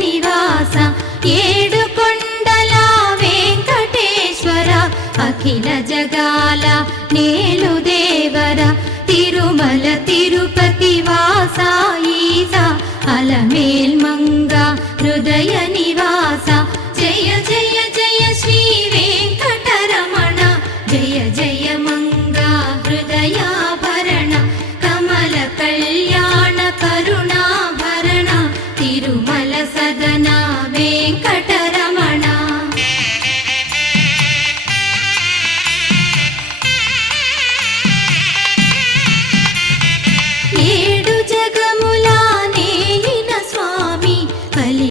నివాస ఏడుకొండల వెంకటేశ్వర అఖిల జగాల నేలు దేవర తిరుమల తిరుపతి వాస ఈస అలమేల్ మంగ